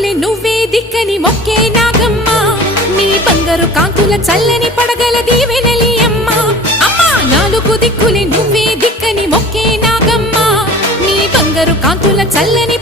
దిక్కులే నువ్వే దిక్కని మొక్కే నాగమ్మ నీ బంగారు కాంతుల చల్లని పడగల దీవెనలి అమ్మ అమ్మా నాలుగు దిక్కులే నువ్వే దిక్కని మొక్కే నాగమ్మ నీ బంగారు కాంతుల చల్లని